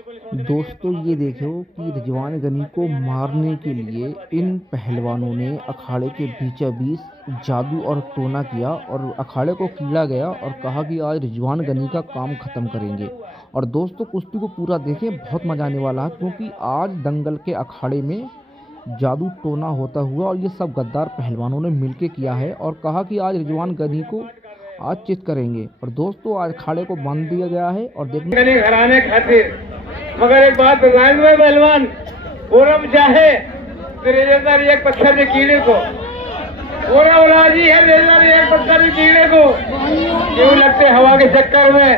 दोस्तों ये देखो कि रिजवान गनी को मारने के लिए इन पहलवानों ने अखाड़े के बीचों बीच जादू और टोना किया और अखाड़े को कीड़ा गया और कहा कि आज रिजवान गनी का काम खत्म करेंगे। और दोस्तों कुश्ती को पूरा देखें, बहुत मजा आने वाला है क्योंकि आज दंगल के अखाड़े में जादू टोना होता हुआ और ये सब गद्दार पहलवानों ने मिलके किया है और कहा कि आज रिजवान गनी को आज चित करेंगे। और दोस्तों आज अखाड़े को बांध दिया गया है और देखने हराने खातिर। मगर एक बात बताएं में पहलवान पूरम चाहे रेजरदार एक पत्थर के कीड़े को पूरा राजी है। रेजरदार एक पत्थर के कीड़े को क्यों लगते हवा के चक्कर में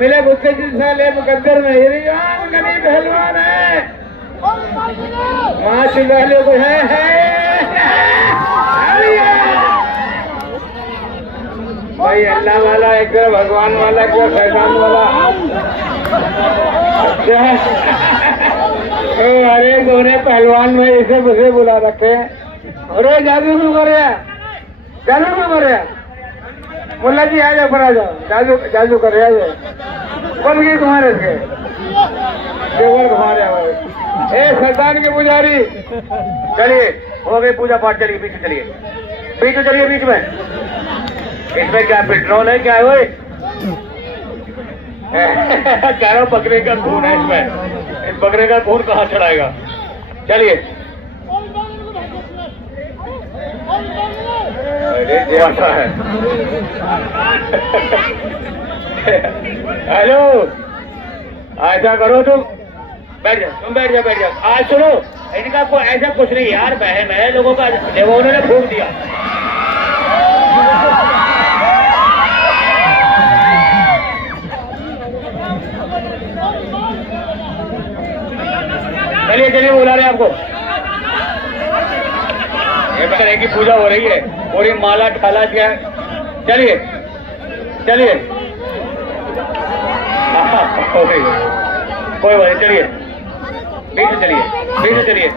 मिले गुस्से जिससे ले मुकद्दर में रिजवान गनी पहलवान है। मां चिल्लाने को है भाई अल्लाह वाला एक भगवान वाला क्या शैतान वाला। अरे दोनों पहलवान में इसे मुझे बुला रखे। अरे जादू क्यों कर रहे हैं? जादू क्यों कर रहे हैं? मुल्ला जी आ जाओ, पर आ जाओ। जादू जादू कर रहे हैं। कौन की तुम्हारे से देवर घुमा रहे ए शैतान के पुजारी। चलिए हो गई पूजा पाठ, चलिए पीछे चलिए, पीछे चलिए। बीच में इसमें क्या पेट्रोल है क्या है? कह रहा हूँ बकरे का खून है इसमें। इस बकरे का खून कहाँ चढ़ाएगा? चलिए है। हेलो ऐसा करो तुम बैठ जाओ, तुम बैठ जाओ, बैठ जाओ। आज सुनो इनका कोई ऐसा कुछ नहीं यार, बहन है लोगों का देखो उन्होंने फूक दिया। चलिए चलिए बुला रहे हैं आपको। ये तरह की पूजा हो रही है, पूरी माला ठाला क्या है। चलिए चलिए कोई बात नहीं, चलिए पीछे चलिए, पीछे चलिए।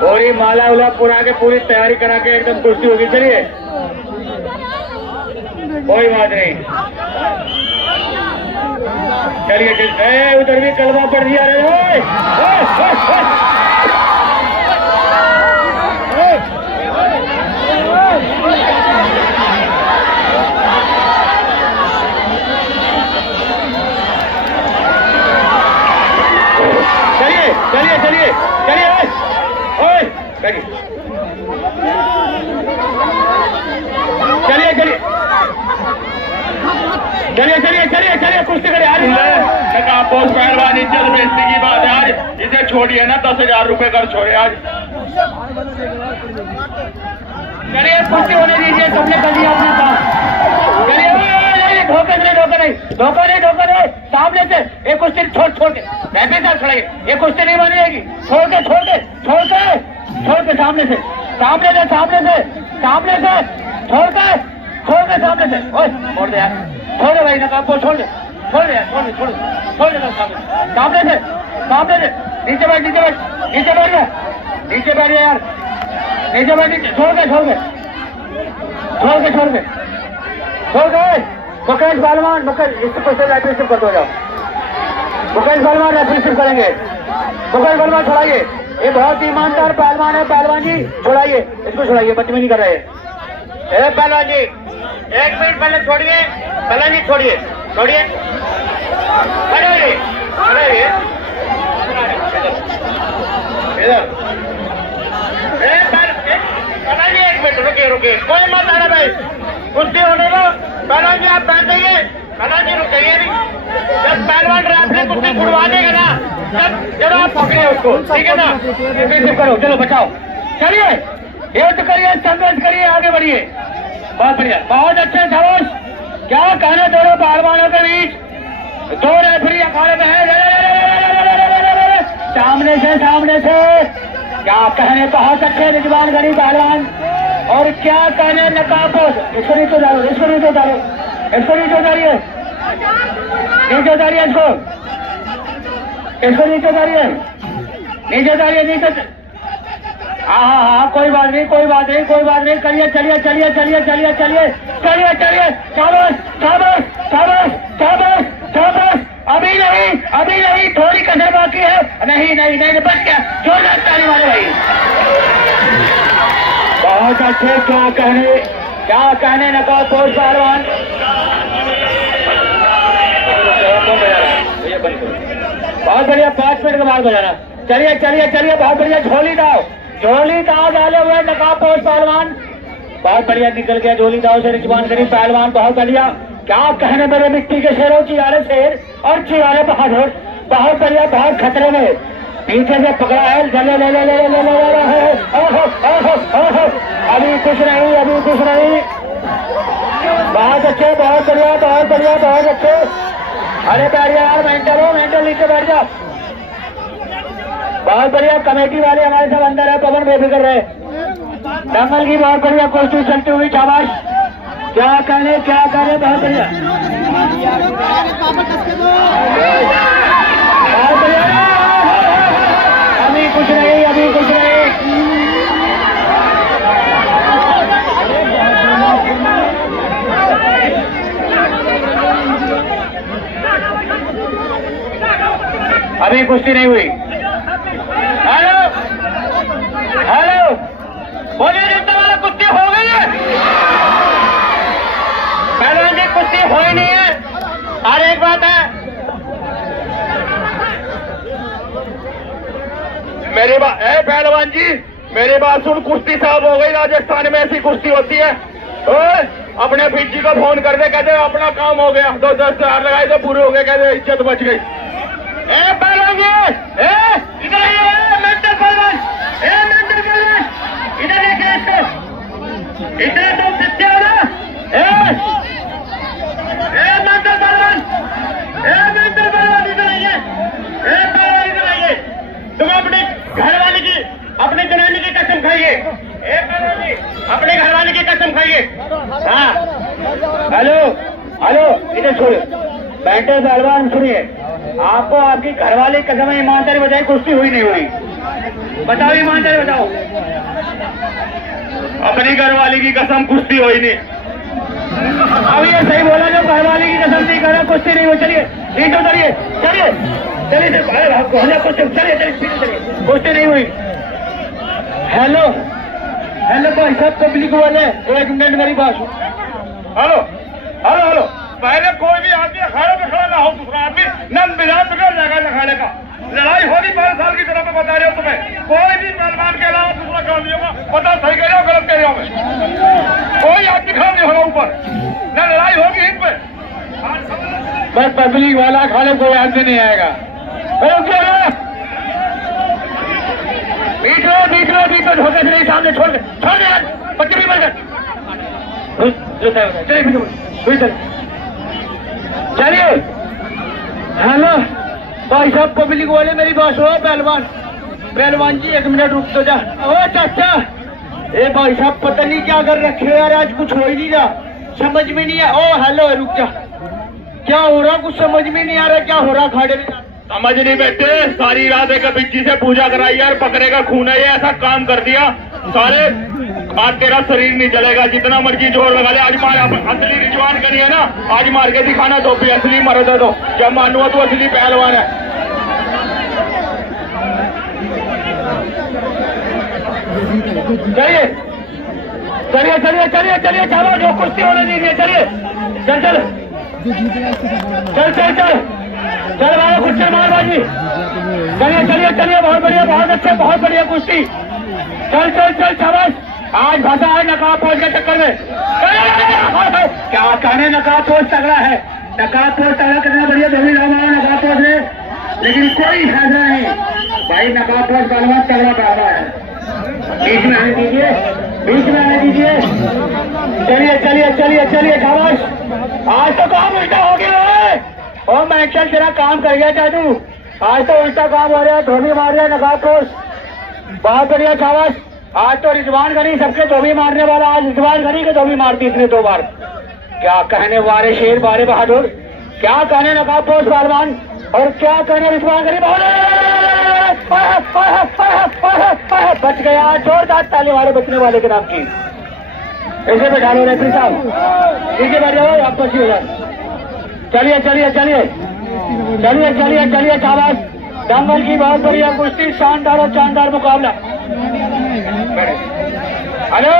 पूरी माला उला पुरा के पूरी तैयारी करा के एकदम कुश्ती होगी। चलिए कोई बात नहीं, चलिए चलिए। उधर भी कलमा पड़ दिया रे। चलिए चलिए चलिए चलिए ओए चलिए चलिए चलिए चलिए चलिए चलिए चलिए कुश्ती करिए। पोस्ट पहलवान इज्जत बेचने की बात है। आज इसे छोड़िए ना, 10,000 रुपए कर छोड़े आज। चलिए कुश्ती होने दीजिए, सबने कर दिया अपना काम। चलिए धोखा नहीं, धोखा नहीं, धोखा नहीं, धोखा नहीं। सामने से एक कुश्ती छोड़ छोड़ के मैं भी साथ छोड़ाइए। ये कुश्ती नहीं बनेगी। छोड़ के छोड़ के छोड़ के छोड़ के सामने से, सामने से, सामने से, सामने से छोड़ के, छोड़ के सामने से। ओए छोड़ दे यार, छोड़ दे भाई, ना को छोड़ दे, छोड़ दे, छोड़ दे, छोड़ दे, छोड़ दे सामने से, सामने से। नीचे बैठ, नीचे बैठ, नीचे बैठ गया, नीचे बैठ गया यार, नीचे बैठ, नीचे छोड़ के, छोड़ के, छोड़ के, छोड़ के, छोड़ के। मुकेश पहलवान, मुकेश इसको पैसे रेफरेंस कर दो जाओ। मुकेश पहलवान रेफरेंस करेंगे। मुकेश पहलवान छोड़ाइए, ये बहुत ईमानदार पहलवान है। पहलवान जी छोड़ाइए, इसको छोड़ाइए, बदतमीजी कर रहे हैं। पहलवान जी 1 मिनट पहले छोड़िए, पहलवान जी छोड़िए, छोड़िए, खड़े रहिए, खड़े रहिए इधर। पहलवान जी 1 मिनट रुकिए, रुकिए, कोई मत आना भाई, कुश्ती होने दो। पहलवान जी आप बैठ जाइए, पहलवान जी रुकिए नहीं। जब पहलवान आपने कुश्ती छुड़वा देगा ना, तब जब आप पकड़िए उसको, ठीक है ना? रिसीव करो, चलो बचाओ, चलिए युद्ध करिए, संघर्ष करिए, आगे बढ़िए। बहुत बढ़िया, बहुत अच्छे शाबाश। क्या कहने दोनों पहलवानों के बीच, दो रेफरी अखाड़े में है। सामने से, सामने से क्या कहने, बहुत अच्छे रिजवान गनी पहलवान। और क्या कहने नकाबपोश, इसको नहीं तो डालो, इसको नहीं तो डालो, इसको नहीं तो डालिए, नीचे उतारिए इसको, इसको नीचे उतारिए, नीचे उतारिए, नीचे। हाँ हाँ कोई बात नहीं, कोई बात नहीं, कोई बात नहीं। करिए, चलिए चलिए चलिए चलिए चलिए चलिए चलिए। शाबाश शाबाश शाबाश शाबाश शाबाश अभी नहीं, थोड़ी कसर बाकी है। नहीं, बच गया। जोरदार ताली मारो भाई। बहुत अच्छे। क्या कहने नकाब पोष पहलवान। बहुत बढ़िया, 5 मिनट के बाद बजाना। चलिए, बहुत बढ़िया। झोली दाव डाले हुए नकाब पोष पहलवान। बहुत बढ़िया निकल गया झोली दाव से रिजवान गनी पहलवान। बहुत बढ़िया। क्या कहने मेरे मिट्टी के शेरों, चिरारे शेर और चिरारे बहादुर। बहुत बढ़िया, बहुत खतरे में। पीछे से पकड़ा है। अभी कुछ नहीं। बहुत अच्छे, बहुत अच्छे। अरे बैठ जा यार, मेंटल नीचे बैठ जा। बहुत बढ़िया। कमेटी वाले हमारे सब अंदर है, पवन बेफिक्र रहे। दंगल की बहुत बढ़िया कोशिश चलती हुई। शाबाश। क्या कहने। बहुत बढ़िया। अभी कुछ नहीं। अभी कुश्ती नहीं हुई। हेलो, बोलिए जनता वाला, कुश्ती हो गई है? पहलवान जी, कुश्ती हो ही नहीं है। और एक बात है, पहलवान जी मेरी बात सुन। कुश्ती साहब हो गई। राजस्थान में ऐसी कुश्ती होती है। अपने पीजी को फोन कर दे, कहते अपना काम हो गया। 10,000 लगाए तो पूरे हो गए, कहते इज्जत बच गई। पहलवान जी, इधर आइए। मेंटल पहलवान, इधर देखिए इसको। इधर तुम सच्चे हो ना? मेंटल पहलवान, इधर आइए। पहलवान इधर आइए। तुम अपने घरवाले की, अपने जनानी की कसम खाइए। पहलवान जी, अपने घरवाले की कसम खाइए। हाँ, हेलो, इधर छोड़िए। मेंटल पहलवान सुनिए, आपको आपकी घरवाली कसम ईमानदारी बताई, कुश्ती हुई नहीं हुई? बताओ, ईमानदारी बताओ। अपनी घरवाली की कसम, कुश्ती हुई नहीं। अब ये सही बोला, जो घरवाली की कसम नहीं करा, कुश्ती नहीं हुई। चलिए चलिए, कुश्ती नहीं हुई। हेलो भाई सब पब्लिक वाले, 1 मिनट मेरी बात। हेलो, पहले कोई भी आदमी अखाड़े में खड़ा ना हो, दूसरा आदमी न बिगड़ जाएगा अखाड़े का। लड़ाई होगी 12 साल की तरह मैं बता रहा हूँ तुम्हें। कोई भी पहलवान के अलावा दूसरा काम नहीं होगा। पता सही कह रहा हूँ, गलत कह रहा हूँ मैं। कोई आदमी खड़ा नहीं होगा ऊपर, न लड़ाई होगी इन पे। बस पब्लिक वाला अखाड़े कोई आदमी नहीं आएगा। बीच में ढोके से सामने छोड़ दे बच्चे भी मर चलिए। हेलो भाई साहब, पब्लिक वाले मेरी बात सुनो। पहलवान जी 1 मिनट रुक तो जा। ओ चाचा, भाई साहब पता नहीं क्या कर रखे हो यार, आज कुछ हो ही नहीं रहा, समझ में नहीं है। ओ हेलो, रुक जा। क्या हो रहा, कुछ समझ में नहीं आ रहा क्या हो रहा खाड़े में? समझ नहीं बैठे। सारी रात एक बिज्जी से पूजा कराई यार, बकरे का खून है, ये ऐसा काम कर दिया सारे। आज तेरा शरीर नहीं चलेगा, जितना मर्जी जोर लगा ले। आज मार, असली रिजवान करी है ना, आज मार के दिखाना तो भी असली मर्द है। तो जब मानूंगा तो असली पहलवान है। चलिए चलो, जो कुश्ती होने दीजिए। चल भाई, कुछ मार बाजी। चलिए, बहुत बढ़िया, बहुत अच्छा, बहुत बढ़िया कुश्ती। चल शाबाश। आज भाषा है नकाब पोष के चक्कर में। क्या कहने, नकाब पोष तगड़ा है। नकाब पोष तगड़ा, कितना बढ़िया धोनी लगा नकाब पोष ने, लेकिन कोई फायदा नहीं भाई। नकाब पोष पहलवान तगड़ा पहलवान है। बीच में आने दीजिए। चलिए शाबाश। आज तो काम उल्टा हो गया है। ओ मैं चल, तेरा काम कर गया जादू। आज तो उल्टा काम हो रहा है, धोबी मार रहा है नकाब पोष। बहुत बढ़िया, शाबाश। आज तो रिजवान गनी सबके धोबी मारने वाला, आज रिजवान गनी के धोबी मारती इसने 2 बार। क्या कहने वारे शेर, बारे बहादुर। क्या कहने नकाब पोष पहलवान, और क्या कहने रिजवान गनी। बच गया। जोरदार ताली वाले बचने वाले के नाम की। ऐसे बैठा लो रेफरी साहब, नीचे बैठ जाओ, आपको अच्छी हो जाए। चलिए चलिए चलिए चलिए शाबाश, दंगल की बहुत बढ़िया कुश्ती, शानदार और शानदार मुकाबला। हेलो,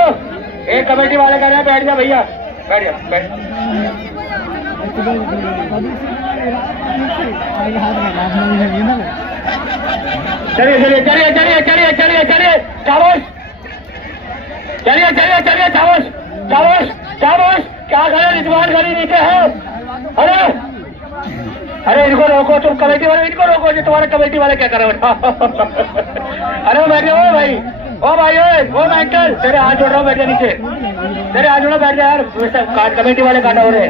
एक कमेटी वाले कह रहे हैं बैठ जा भैया, बैठ जा बैठ। चलिए चलिए चलिए चलिए चलिए चलिए चलिए शाबाश, चलिए चलिए चलिए शाबाश शाबाश शाबाश। क्या करे रिजवान गनी नीचे है। अरे अरे इनको रोको, तुम कमेटी वाले इनको रोको, जो तुम्हारे कमेटी वाले क्या कर रहे हो। अरे बैठे हो भाई, ओ भाई ओ मेंटल, तेरे हाथ जोड़ रहा हूँ, बैठ जा नीचे, तेरे हाथ जोड़ो, बैठ जा यार, कमेटी वाले काटा हो रहे।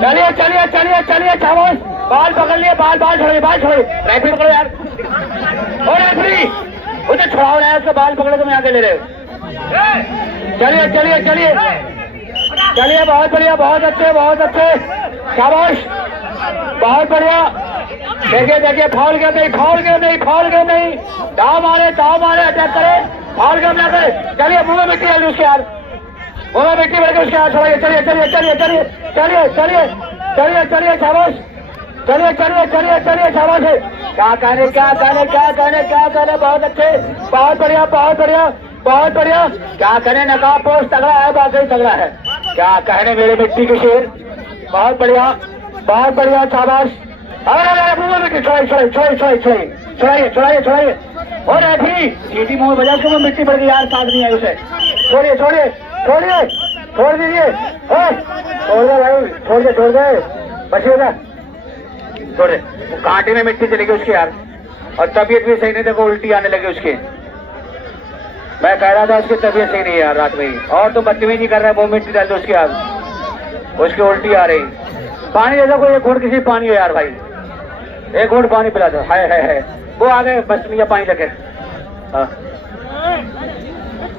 चलिए चलिए चलिए चलिए शाबाश, बाल पकड़ लिए, बाल बाल छोड़िए, बाल छोड़िए, रेफरी पकड़ो यार, ओ रेफरी उसे छुड़ाओ रहा है, उसका बाल पकड़ो, तुम आगे ले रहे हो। चलिए चलिए चलिए चलिए, बहुत बढ़िया, बहुत अच्छे, बहुत अच्छे, शाबाश, बहुत बढ़िया। देखिए देखिए, फाउल गेम नहीं, फाउल गेम नहीं, फाउल गेम नहीं, दाव मारे, अटैक करे, फाउल गेम ना करे। चलिए मुंह में मिट्टी डाली उसके यार, मुंह में मिट्टी भर के उसके यार छोड़िए। चलिए चलिए चलिए चलिए चलिए चलिए चलिए चलिए शाबाश, चलिए चलिए चलिए चलिए शाबाश। क्या कहने क्या कहने क्या कहने क्या कहने, बहुत अच्छे, बहुत बढ़िया, बहुत बढ़िया, बहुत बढ़िया। क्या कहने, नकाब पोस्ट तगड़ा है, बाकी तगड़ा है, क्या कहने मेरे मिट्टी के शेर, बहुत बढ़िया, बहुत बढ़िया, शाबाश। अरे छोड़ाइए और रेफरी सीटी मुंह बजा के, मिट्टी पड़ गई यार, साथ नहीं आई उसे, छोड़िए छोड़िए छोड़िए, छोड़ दीजिए, छोड़ दे भाई, छोड़ दे बचिएगा, छोड़ दे। कांटे में मिट्टी चली गई उसकी यार, और तबीयत भी सही नहीं, देखो उल्टी आने लगी उसकी। मैं कह रहा था उसकी तबीयत सही नहीं है यार रात में ही, और तो बदतमीजी कर रहा है, वो मिट्टी डाल दो उसकी यार, उसकी उल्टी आ रही। पानी दे दो कोई, एक घूंट किसी पानी हो यार भाई, एक घूंट पानी पिला दो। है वो आ गए, बस में पानी लगे। हाँ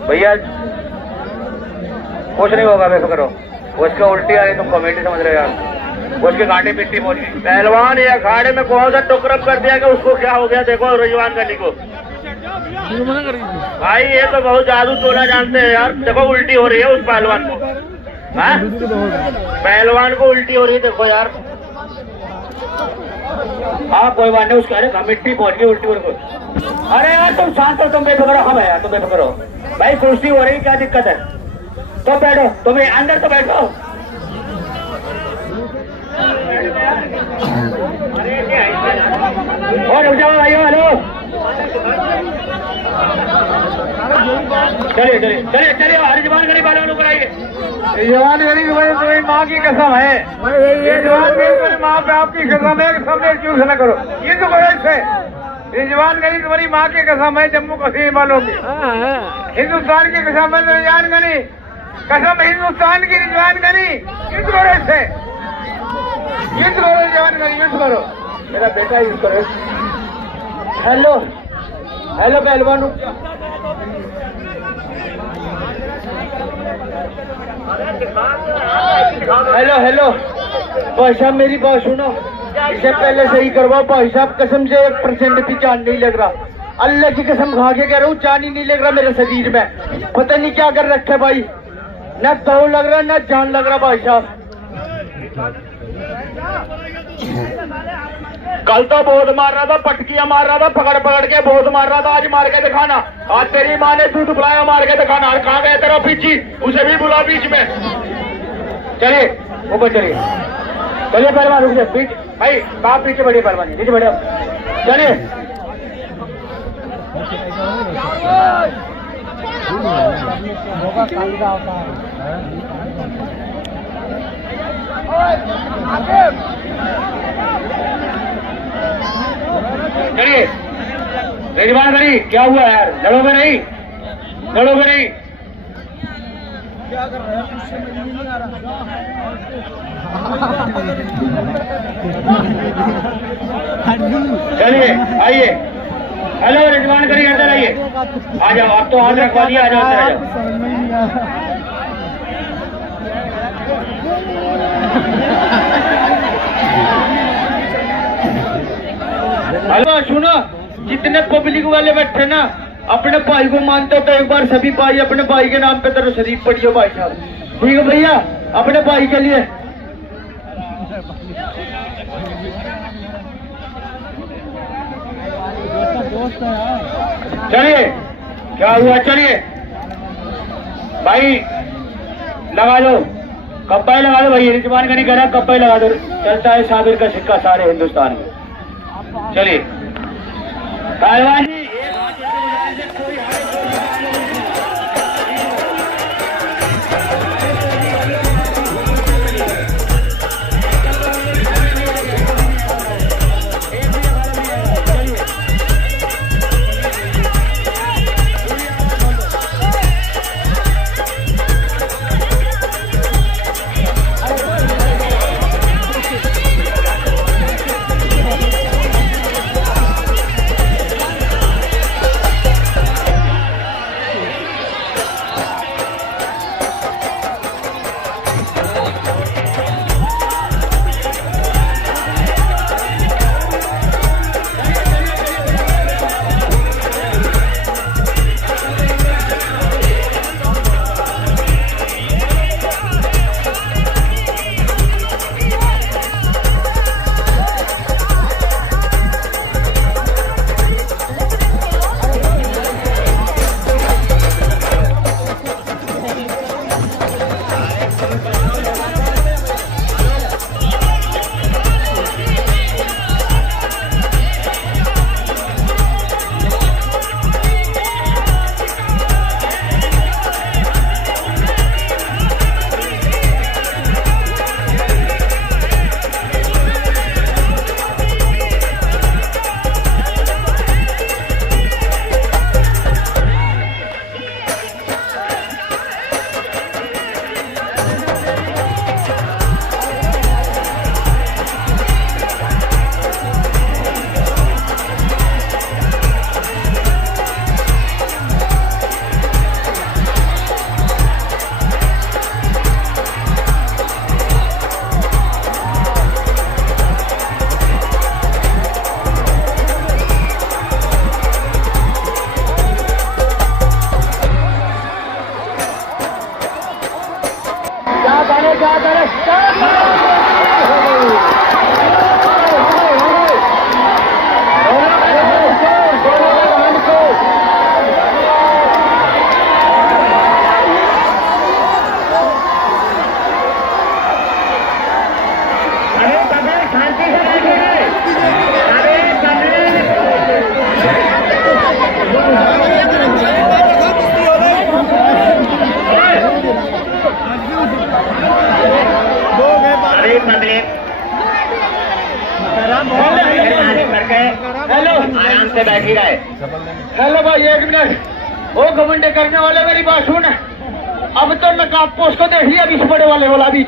भैया कुछ नहीं होगा, बेफिक्र हो, उसके उल्टी आ रही, तुम कमेटी समझ रहे हो यार, उसके गांडी मिट्टी पहुंच गई। पहलवान ये अखाड़े में कौन सा टुकरम कर दिया कि उसको क्या हो गया, देखो रिजवान गनी को भाई, ये तो बहुत जादू टोना जानते हैं यार, देखो उल्टी हो रही है उस पहलवान को, हाँ पहलवान को उल्टी हो रही है, देखो यार। हाँ कोई बात नहीं, उसके अरे मिट्टी पहुंच गई उल्टी को। अरे यार तुम शांत हो, तुम बेफिक्र हो। हाँ भैया तुम बेफिक्र हो भाई, कुश्ती हो रही, क्या दिक्कत है, तो बैठो, तुम्हें अंदर तो बैठो। और रुक जाओ भाइयों, हेलो, चलिए चलिए चलिए चलिए, रिजवान गनी वालों को कराइए। रिजवान गनी तुम्हारी माँ की कसम है, रिजवान गनी तुम्हारी माँ पे आपकी कसम है, सबने क्यों न करो, ये तो गलत है। रिजवान गनी तुम्हारी माँ की कसम है, जम्मू कश्मीर वालों की, हिंदुस्तान की कसम है रिजवान गनी, कसम हिंदुस्तान की रिजवान गनी, युद्ध करो इससे, युद्ध करो रिजवान गनी, युद्ध करो, मेरा बेटा युद्ध करो। हेलो हेलो पहलवान, हेलो हेलो भाई साहब, मेरी बात सुनो, इसे पहले सही करवाओ भाई साहब, कसम से 1% भी जान नहीं लग रहा, अल्लाह की कसम खा के कह रहा हूँ, जान ही नहीं लग रहा मेरे शरीर में, पता नहीं क्या कर रखे भाई, न दौड़ लग रहा न जान लग रहा भाई साहब। कल तो बहुत मार रहा था, पटकियां मार रहा था, पकड़ के बहुत मार रहा था, आज मार के दिखाना, आज तेरी माँ ने दूध पिलाया, मार के दिखाना। कहाँ गया तेरा पीछी, उसे भी बुला बीच में। चलिए ऊपर चलिए, चलिए पहलवान रुक जाए, भाई आप पीछे बढ़िए, पहलवान नीचे बढ़िए, चलिए चलिए। रिजवान गनी क्या हुआ यार, लड़ोगे नहीं, लड़ोगे नहीं, क्या कर रहे हैं, चलिए आइए। हेलो रिजवान गनी अंदर आइए, आ जाओ, आप तो हाथ रखवा दिया, आ जाओ अंदर आ जाओ। हेलो सुनो, जितने पब्लिक वाले बैठे ना, अपने भाई को मानते हो तो एक बार सभी भाई अपने भाई के नाम पे तरह शरीफ पढ़ियो भाई साहब, ठीक है भैया, अपने भाई के लिए। चलिए क्या हुआ, चलिए भाई लगा दो, कब्बा ही लगा दो भाई, रिजवान का नहीं कह रहा, कब्बा ही लगा दो, चलता है साबिर का सिक्का सारे हिंदुस्तान में। चलिए पहलवान जी आराम से बैठी रहे। हेलो भाई एक मिनट, वो घमंडे करने वाले मेरी बात सुन, अब तो नकाब पोस्ट को देख लिया बीच बड़े वाले वाला बीच।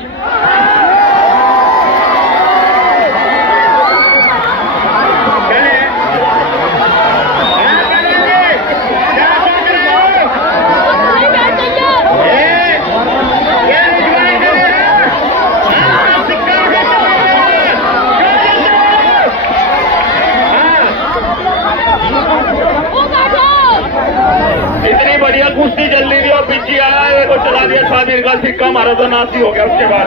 इतनी बढ़िया कुश्ती चल रही थी और पीछे आया एक को चला दिया साबिर का सिक्का, मारा तो नासी हो गया। उसके बाद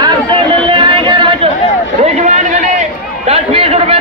आपसे मिलने आएंगे रिजवान गनी 10-20 रुपए